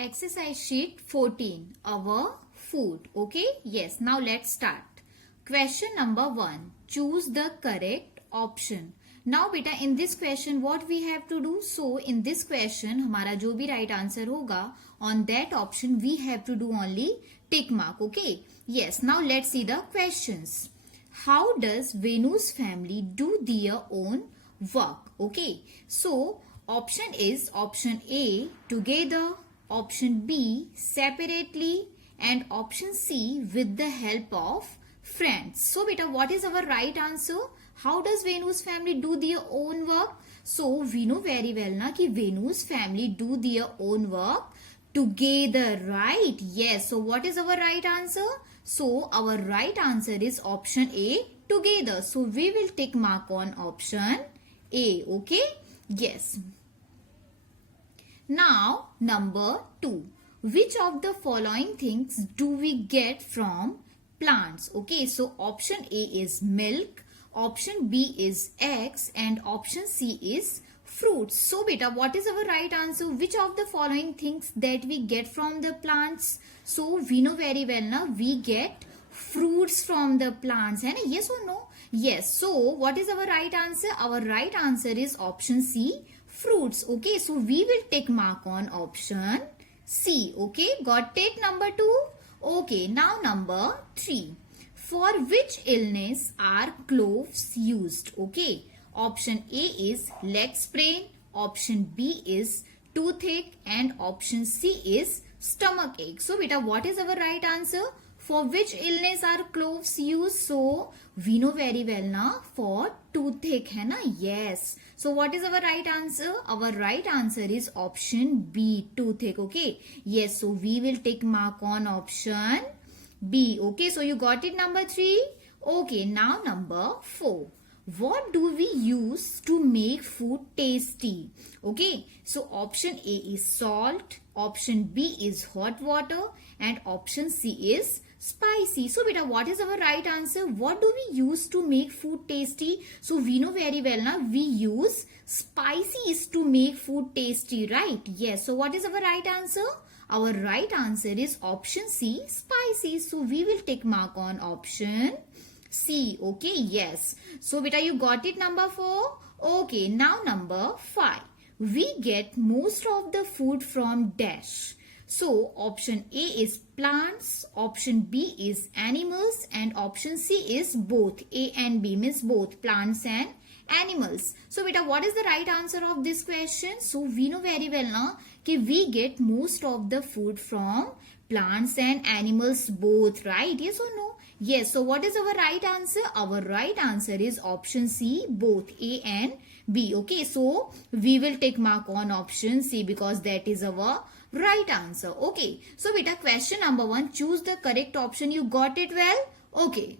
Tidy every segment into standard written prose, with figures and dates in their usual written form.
Exercise sheet 14, our food. Okay, yes, now let's start. Question number 1, choose the correct option. Now beta, in this question what we have to do? So in this question हमारा जो भी right answer होगा, on that option we have to do only tick mark. Okay, yes, now let's see the questions. How does Venu's family do their own work? Okay, so option is option A, together, option B, separately, and option C, with the help of friends. So beta, what is our right answer? How does Venu's family do their own work? So we know very well na ki Venu's family do their own work together, right? Yes. So what is our right answer? So our right answer is option A, together. So we will tick mark on option A. Okay? Yes. Now number 2. Which of the following things do we get from plants? Okay, so option A is milk, option B is eggs, and option C is fruits. So beta, what is our right answer? Which of the following things that we get from the plants? So we know very well na, we get fruits from the plants, hai na? Yes or no? Yes. So what is our right answer? Our right answer is option C, fruits. Okay, so we will take mark on option C. Okay, got it? Number 2. Okay, now number 3. For which illness are cloves used? Okay, option A is leg sprain, option B is toothache, and option C is stomach ache. So beta, what is our right answer? For which illness are cloves used? So we know very well na, for toothache hai na? Yes. So what is our right answer? Our right answer is option B, toothache. Okay. Yes. So we will take mark on option B. Okay. So you got it, number 3. Okay. Now number 4. What do we use to make food tasty? Okay. So option A is salt, option B is hot water, and option C is spicy. So beta, what is our right answer? What do we use to make food tasty? So we know very well na, we use spices to make food tasty, right? Yes. So what is our right answer? Our right answer is option C, spices. So we will take mark on option C. Okay, yes. So beta, you got it, number 4. Okay, now number 5. We get most of the food from dash. So option A is plants, option B is animals, and option C is both. A and B means both plants and animals. So beta, what is the right answer of this question? So we know very well na, कि we get most of the food from plants and animals both, right? Yes or no? Yes. So what is our right answer? Our right answer is option C, both A and B. Okay. So we will take mark on option C because that is our right answer. Okay. So beta, question number 1, choose the correct option. You got it well? Okay.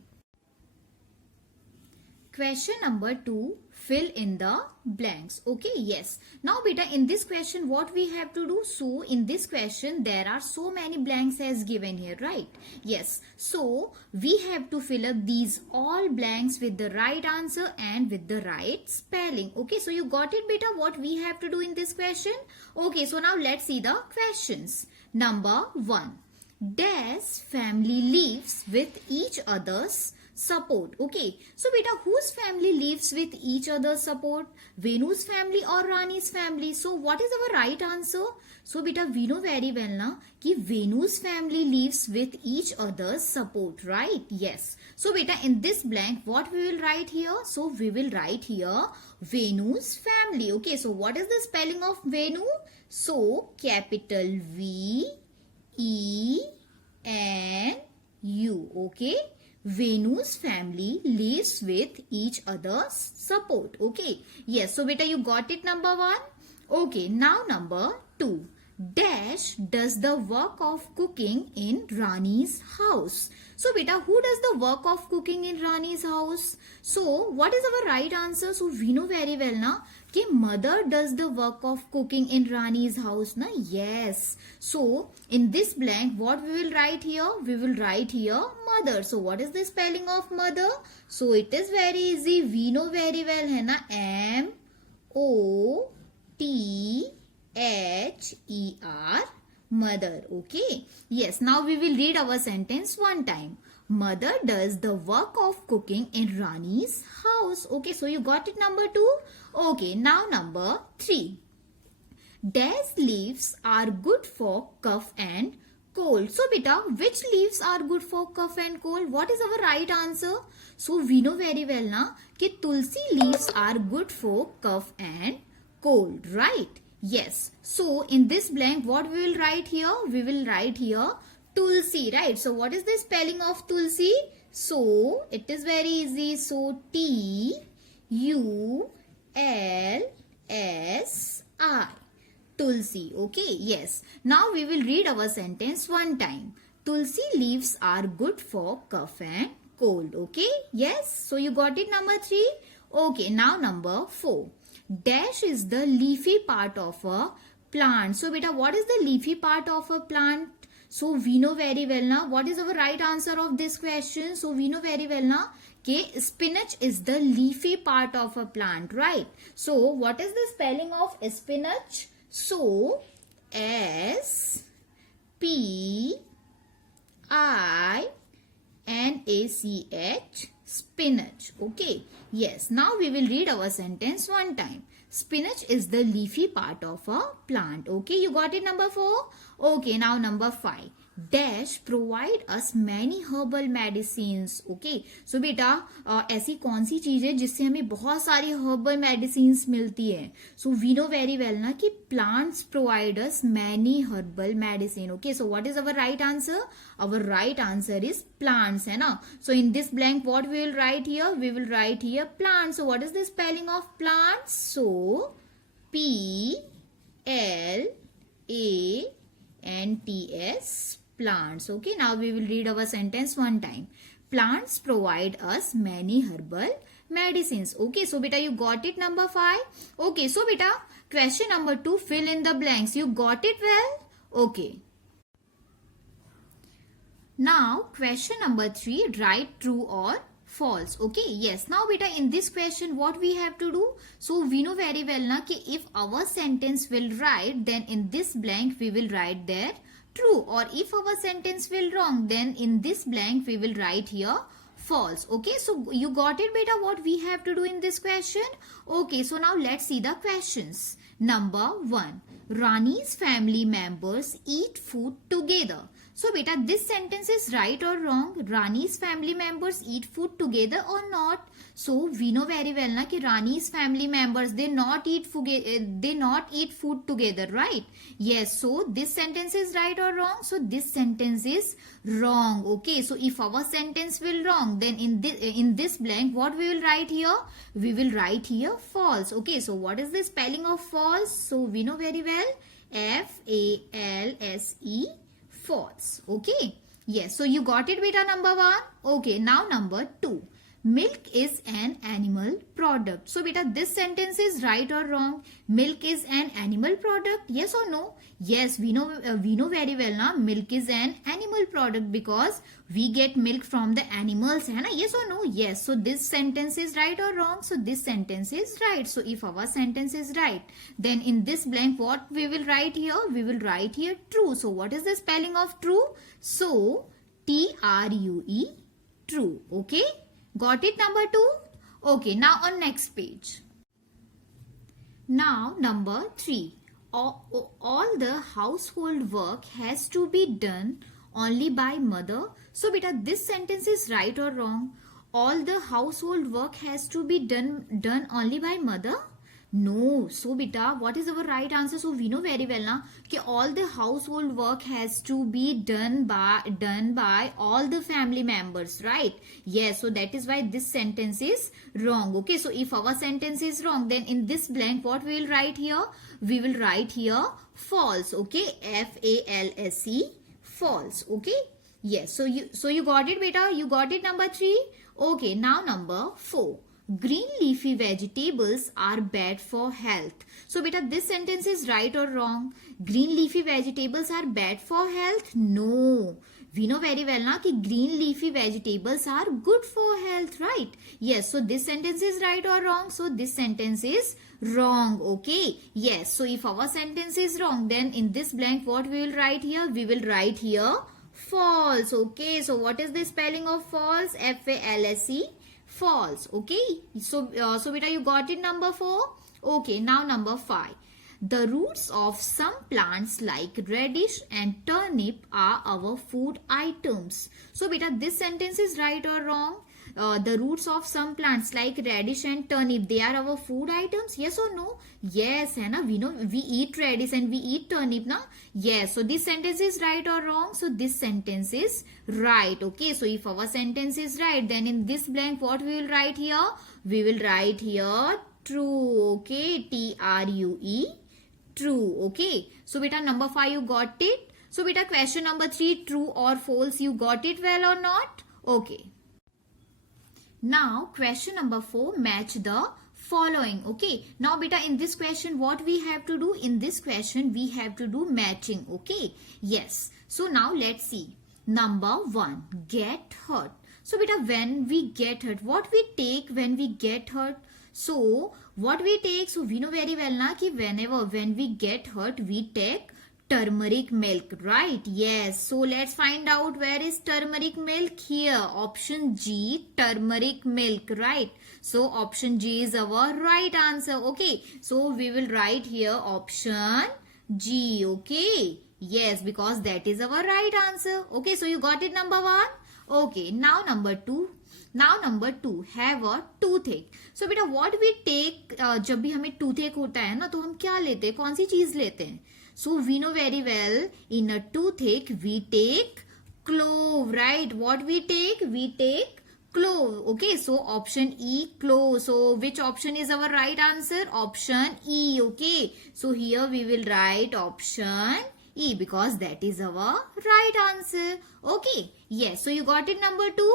Question number 2, fill in the blanks. Okay, yes. Now beta, in this question what we have to do? So in this question there are so many blanks as given here, right? Yes. So we have to fill up these all blanks with the right answer and with the right spelling. Okay, so you got it beta, what we have to do in this question? Okay, so now let's see the questions. Number 1. Dash family lives with each other's support. Okay, so beta, whose family lives with each other's support? Venu's family or Rani's family? So what is our right answer? So beta, we know very well na, ki Venu's family lives with each other's support, right? Yes. So beta, in this blank what we will write here? So we will write here Venu's family. Okay, so what is the spelling of Venu? So capital V E N U. Okay, Venu's family lives with each other's support. Okay, yes. So beta, you got it, number 1. Okay, now number 2. Dash does the work of cooking in Rani's house. So beta, who does the work of cooking in Rani's house? So what is our right answer? So we know very well na, कि mother does the work of cooking in Rani's house na? Yes. So in this blank what we will write here? We will write here mother. So what is the spelling of mother? So it is very easy. We know very well hai na, M-O-T-H-E-R mother. Okay. Yes. Now we will read our sentence one time. Mother does the work of cooking in Rani's house. Okay. So you got it, number 2. Okay. Now number 3. Dash leaves are good for cough and cold. So beta, which leaves are good for cough and cold? What is our right answer? So we know very well na कि tulsi leaves are good for cough and cold, right? Yes. So in this blank, what we will write here? We will write here tulsi, right? So what is the spelling of tulsi? So it is very easy. So Tulsi. Tulsi. Okay. Yes. Now we will read our sentence one time. Tulsi leaves are good for cough and cold. Okay. Yes. So you got it, number 3. Okay. Now number 4. Dash is the leafy part of a plant. So beta, what is the leafy part of a plant? So we know very well now. What is our right answer of this question? So we know very well now कि spinach is the leafy part of a plant, right? So what is the spelling of spinach? So SPINACH, spinach. Okay. Yes. Now we will read our sentence one time. Spinach is the leafy part of a plant. Okay. You got it, number 4. Okay. Now number 5. Dash provide us many herbal medicines. Okay. So बेटा ऐसी कौन सी चीज है जिससे हमें बहुत सारी herbal medicines मिलती है? So we know very well ना कि plants provide us many herbal medicine. Okay. So what is our right answer? Our right answer is plants, है ना? So in this blank, what we will write here? We will write here plants. So what is the spelling of plants? So PLANTS, plants. Okay. Now we will read our sentence one time. Plants provide us many herbal medicines. Okay. So beta, you got it, number 5. Okay. So beta, question number 2, fill in the blanks. You got it well? Okay. Now question number 3, write true or false. Okay. Yes. Now beta, in this question, what we have to do? So we know very well na कि if our sentence will write, then in this blank we will write there true, or if our sentence will wrong, then in this blank we will write here false. Okay. So you got it, beta, what we have to do in this question? Okay. So now let's see the questions. Number 1. Rani's family members eat food together. So beta, this sentence is right or wrong? Rani's family members eat food together or not? So we know very well na कि Rani's family members they not eat food together, right? Yes. So this sentence is right or wrong? So this sentence is wrong. Okay. So if our sentence will wrong, then in this blank, what we will write here? We will write here false. Okay. So what is the spelling of false? So we know very well, FALSE. False. Okay. Yes. So you got it, beta, number 1. Okay. Now number 2. Milk is an animal product. So beta, this sentence is right or wrong? Milk is an animal product. Yes or no? Yes. We know very well na milk is an animal product because we get milk from the animals. Hai na? Yes or no? Yes. So this sentence is right or wrong? So this sentence is right. So if our sentence is right, then in this blank, what we will write here? We will write here true. So what is the spelling of true? So TRUE, true. Okay. Got it, number 2? Okay. Now on next page. Now number 3. All the household work has to be done only by mother. So beta, this sentence is right or wrong? All the household work has to be done only by mother? No. So beta, what is our right answer? So we know very well na कि all the household work has to be done by all the family members, right? Yes. So that is why this sentence is wrong. Okay. So if our sentence is wrong, then in this blank, what we will write here? We will write here false. Okay. FALSE, false. Okay. Yes. So you got it, beta. You got it, number 3. Okay. Now number 4. Green leafy vegetables are bad for health. So beta, this sentence is right or wrong? Green leafy vegetables are bad for health? No. we know very well na ki green leafy vegetables are good for health, right? Yes, so this sentence is right or wrong? So this sentence is wrong, okay? Yes, so if our sentence is wrong, then in this blank what we will write here? We will write here false, okay? So what is the spelling of false? F-A-L-S-E, false, okay? So beta, you got it, number 4? Okay, now number 5. The roots of some plants like radish and turnip are our food items. So beta, this sentence is right or wrong? The roots of some plants like radish and turnip, they are our food items? Yes or no? Yes, hai na? We know we eat radish and we eat turnip, na? Yes, so this sentence is right or wrong? So this sentence is right, okay? So if our sentence is right, then in this blank what we will write here? We will write here true, okay? T-R-U-E, true, okay? So beta, number 5 you got it. So beta, question number 3, true or false, you got it well or not? Okay. Now question number 4, match the following, okay? Now beta, in this question what we have to do? In this question we have to do matching, okay? Yes. So now let's see. Number 1, get hurt. So beta, when we get hurt, what we take when we get hurt? So what we take? So we know very well na ki when we get hurt, we take turmeric milk, right? Yes. So let's find out where is turmeric milk. Here, option G, turmeric milk, right? So option G is our right answer, okay? So we will write here option G, okay? Yes, because that is our right answer. Okay, so you got it, number 1? Okay, now number 2. Now number 2, have a toothache. So बेटा, what we take जब भी हमें toothache होता है ना, तो हम क्या लेते हैं? कौन सी चीज लेते हैं? So we know very well, in a toothache we take clove, right? What we take? We take clove. Okay, so option E, clove. So which option is our right answer? Option E, okay? So here we will write option E because that is our right answer. Okay, yes. So you got it, number 2?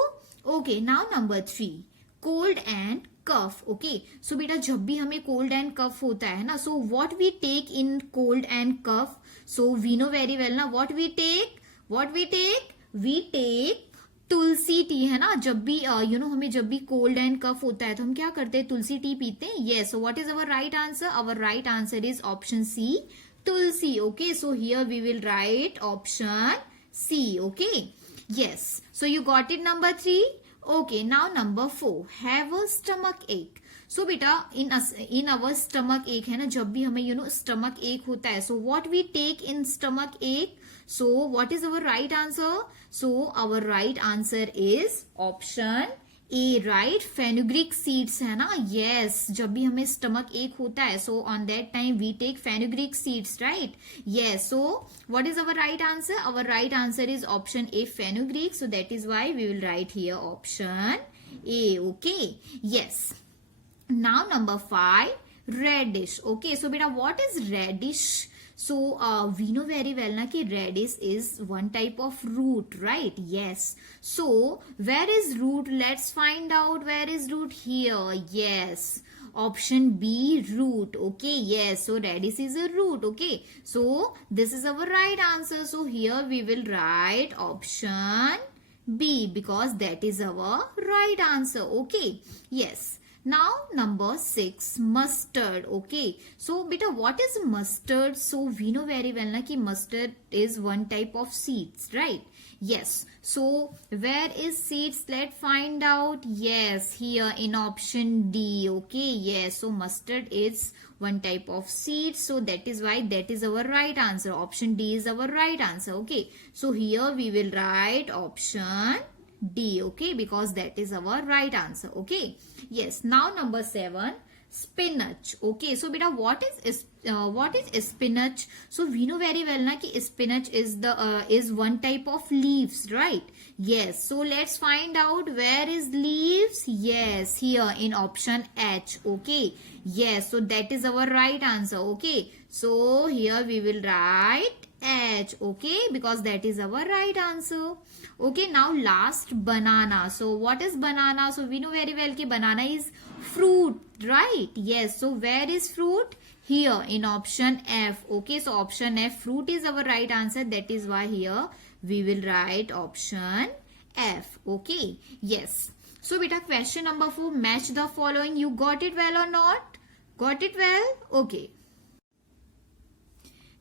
Okay, now number 3, cold and cough. Okay, so beta, जब भी हमें cold and cough होता है ना, so what we take in cold and cough? So we know very well ना, what we take? What we take? We take Tulsi T, है ना? जब भी हमें जब भी कोल्ड एंड कफ होता है तो हम क्या करते हैं? तुलसी टी पीते हैं. Yes, so what is our right answer? Our right answer is option C, tulsi. Okay, so here we will write option C. Okay, yes, so you got it, number 3. Okay, now number 4, have a stomach ache. So beta, in our stomach ache, है ना, जब भी हमें stomach ache होता है, so what we take in stomach ache? So what is our right answer? So our right answer is option A, right? Fenugreek seeds, है ना? Yes, जब भी हमें stomach ache होता है, so on that time we take fenugreek seeds, right? Yes, so what is our right answer? Our right answer is option A, fenugreek. So that is why we will write here option A, okay? Yes. Now number 5, radish. Okay, so beta, what is radish? So we know very well na ki radish is one type of root, right? Yes. So where is root? Let's find out where is root. Here. Yes. Option B, root. Okay. Yes. So radish is a root. Okay. So this is our right answer. So here we will write option B because that is our right answer. Okay. Yes. Now number 6, mustard. Okay, so beta, what is mustard? So we know very well na ki mustard is one type of seeds, right? Yes, so where is seeds? Let's find out. Yes, here in option D. Okay, yes, so mustard is one type of seed, so that is why that is our right answer. Option D is our right answer. Okay, so here we will write option D, okay, because that is our right answer. Okay, yes. Now number 7, spinach. Okay, so beta, what is spinach? So we know very well na ki spinach is is one type of leaves, right? Yes, so let's find out where is leaves. Yes, here in option H. Okay, yes, so that is our right answer. Okay, so here we will write H, okay, because that is our right answer. Okay, now last, banana. So what is banana? So we know very well ki banana is fruit, right? Yes, so where is fruit? Here in option F. Okay, so option F, fruit is our right answer. That is why here We will write option F. Okay. Yes. So beta, question number 4, match the following. You got it well or not? Got it well? Okay.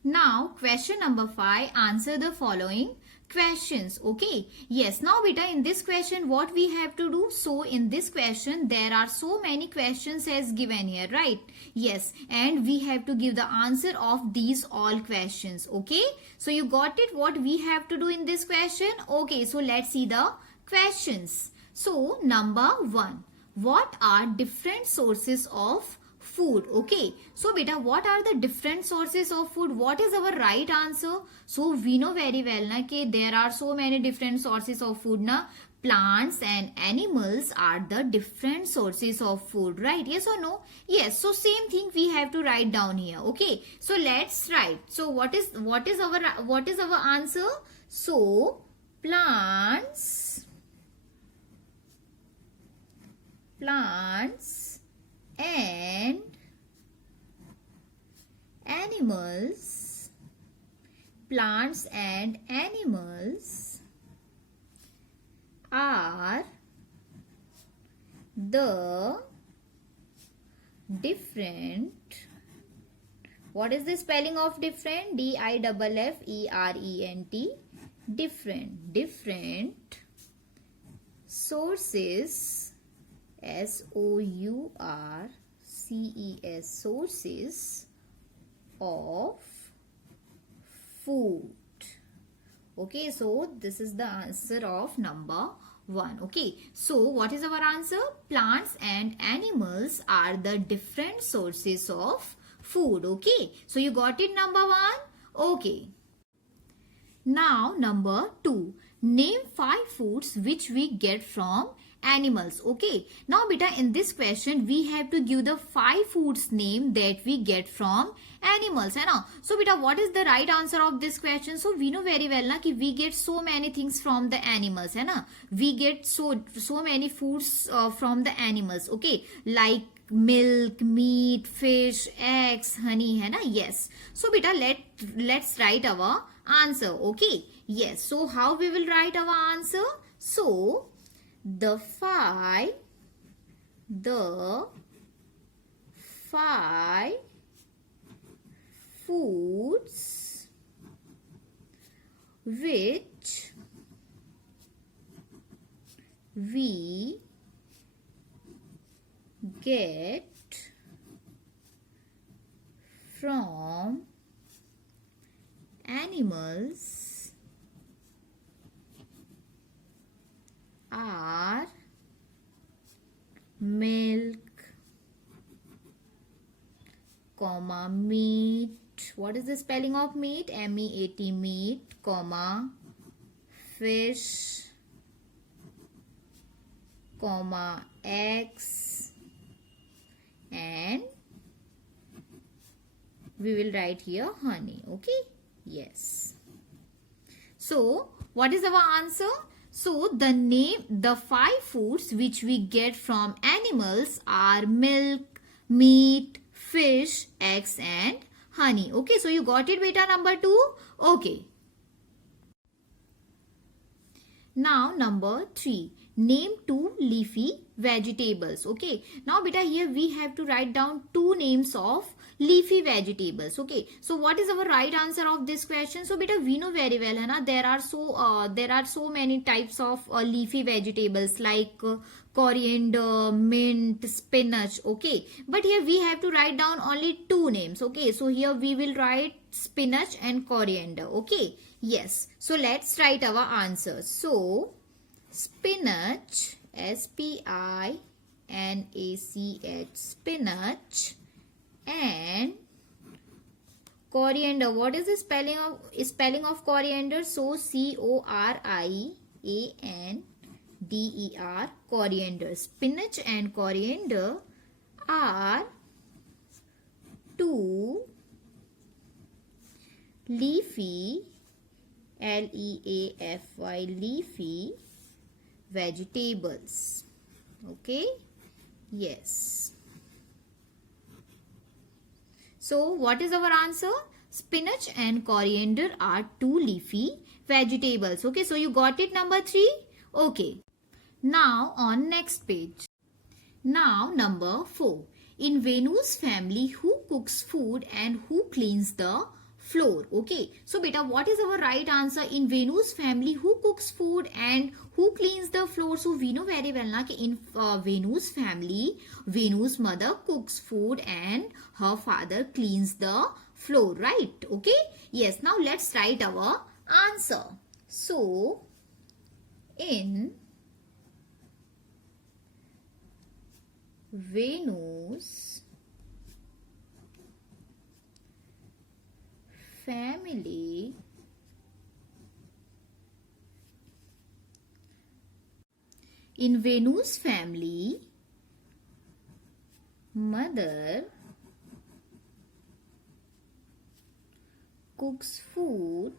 Now question number 5, answer the following questions. Okay. Yes. Now beta, in this question what we have to do? So in this question there are so many questions as given here, right? Yes. And we have to give the answer of these all questions. Okay. So you got it what we have to do in this question? Okay. So let's see the questions. So number 1, what are different sources of food? Okay, so beta, what are the different sources of food? What is our right answer? So we know very well na कि there are so many different sources of food na. Plants and animals are the different sources of food, right? Yes or no? Yes. So same thing we have to write down here. Okay, so let's write. So what is our answer? So plants and animals are the different, what is the spelling of different? D-I-F-F-E-R-E-N-T, different sources, S-O-U-R-C-E-S, sources of food. Okay, so this is the answer of number 1. Okay, so what is our answer? Plants and animals are the different sources of food. Okay, so you got it, number 1. Okay. Now number 2, name 5 foods which we get from animals. Okay, now beta, in this question we have to give the 5 foods name that we get from animals, hai na? So beta, what is the right answer of this question? So we know very well na कि we get so many things from the animals, hai na? We get so many foods from the animals. Okay, like milk, meat, fish, eggs, honey, hai na? Yes. So beta, let's write our answer. Okay, yes. So how we will write our answer? So the five foods which we get from animals are milk, comma, meat. What is the spelling of meat? M-E-A-T, meat, comma, fish, comma, eggs, and we will write here honey. Okay, yes. So what is our answer? So the 5 foods which we get from animals are milk, meat, fish, eggs and honey. Okay, so you got it, beta, number 2. Okay. Now number 3, name 2 leafy vegetables. Okay, now beta, here we have to write down 2 names of leafy vegetables. Okay, so what is our right answer of this question? So beta, we know very well hai na, there are so many types of leafy vegetables like coriander, mint, spinach. Okay, but here we have to write down only 2 names. Okay, so here we will write spinach and coriander. Okay, yes. So let's write our answers. So spinach, S-P-I-N-A-C-H, spinach, and coriander. What is the spelling of coriander? So C-O-R-I-A-N-D-E-R, coriander. Spinach and coriander are 2 leafy, L-E-A-F-Y, leafy vegetables. Okay, yes. So what is our answer? Spinach and coriander are two leafy vegetables. Okay, so you got it, number 3. Okay, now on next page. Now number 4. In Venu's family, who cooks food and who cleans the floor? Okay, so beta, what is our right answer? In Venu's family, who cooks food and who cleans the floor? So we know very well na कि in Venu's family, Venu's mother cooks food and her father cleans the floor, right? Okay, yes. Now let's write our answer. So in Venu's family, in Venu's family, mother cooks food,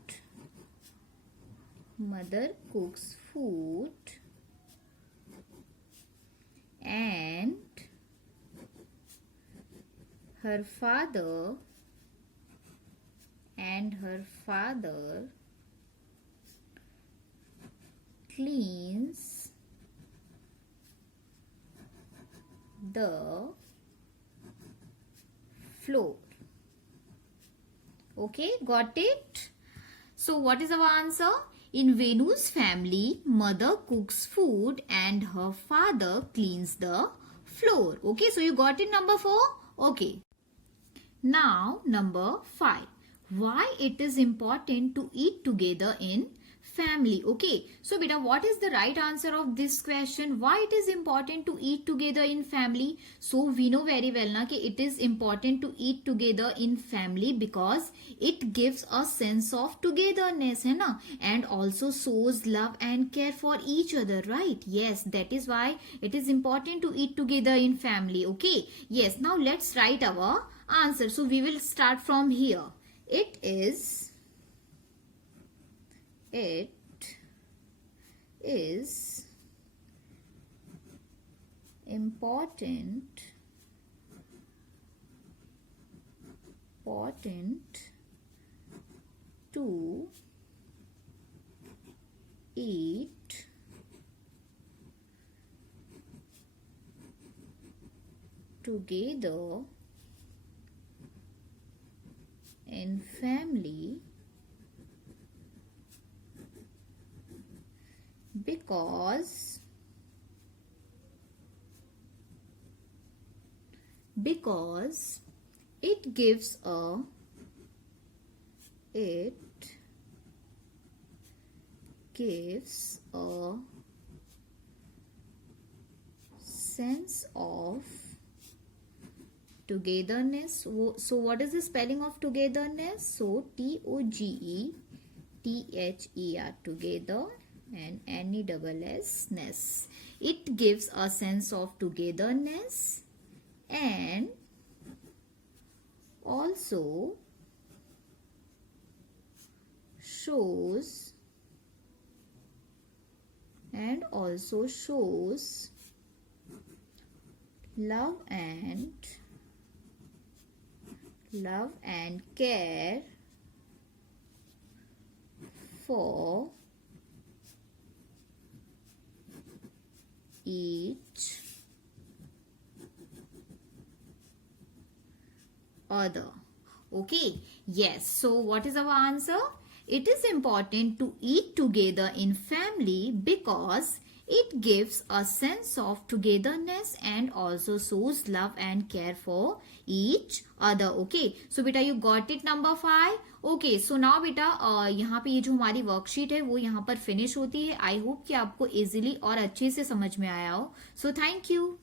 and her father cleans the floor. Okay, got it? So what is our answer? In Venu's family, mother cooks food and her father cleans the floor. Okay, so you got it, number 4? Okay. Now number 5. Why it is important to eat together in family? Okay, so beta, what is the right answer of this question? Why it is important to eat together in family? So we know very well na कि it is important to eat together in family because it gives a sense of togetherness, है ना, and also shows love and care for each other, right? Yes, that is why it is important to eat together in family. Okay, yes. Now let's write our answer. So we will start from here. It is important to eat together in family because it gives a sense of togetherness. So what is the spelling of togetherness? So TOGETHER, together, and NESS. It gives a sense of togetherness and also shows love and care for each other. Okay, yes. So what is our answer? It is important to eat together in family because it gives a sense of togetherness and also shows love and care for each other. Okay, so beta you got it, number 5. Okay, so now beta यहाँ पे ये जो हमारी worksheet है वो यहाँ पर finish होती है. आई होप कि आपको इजीली और अच्छे से समझ में आया हो. So thank you.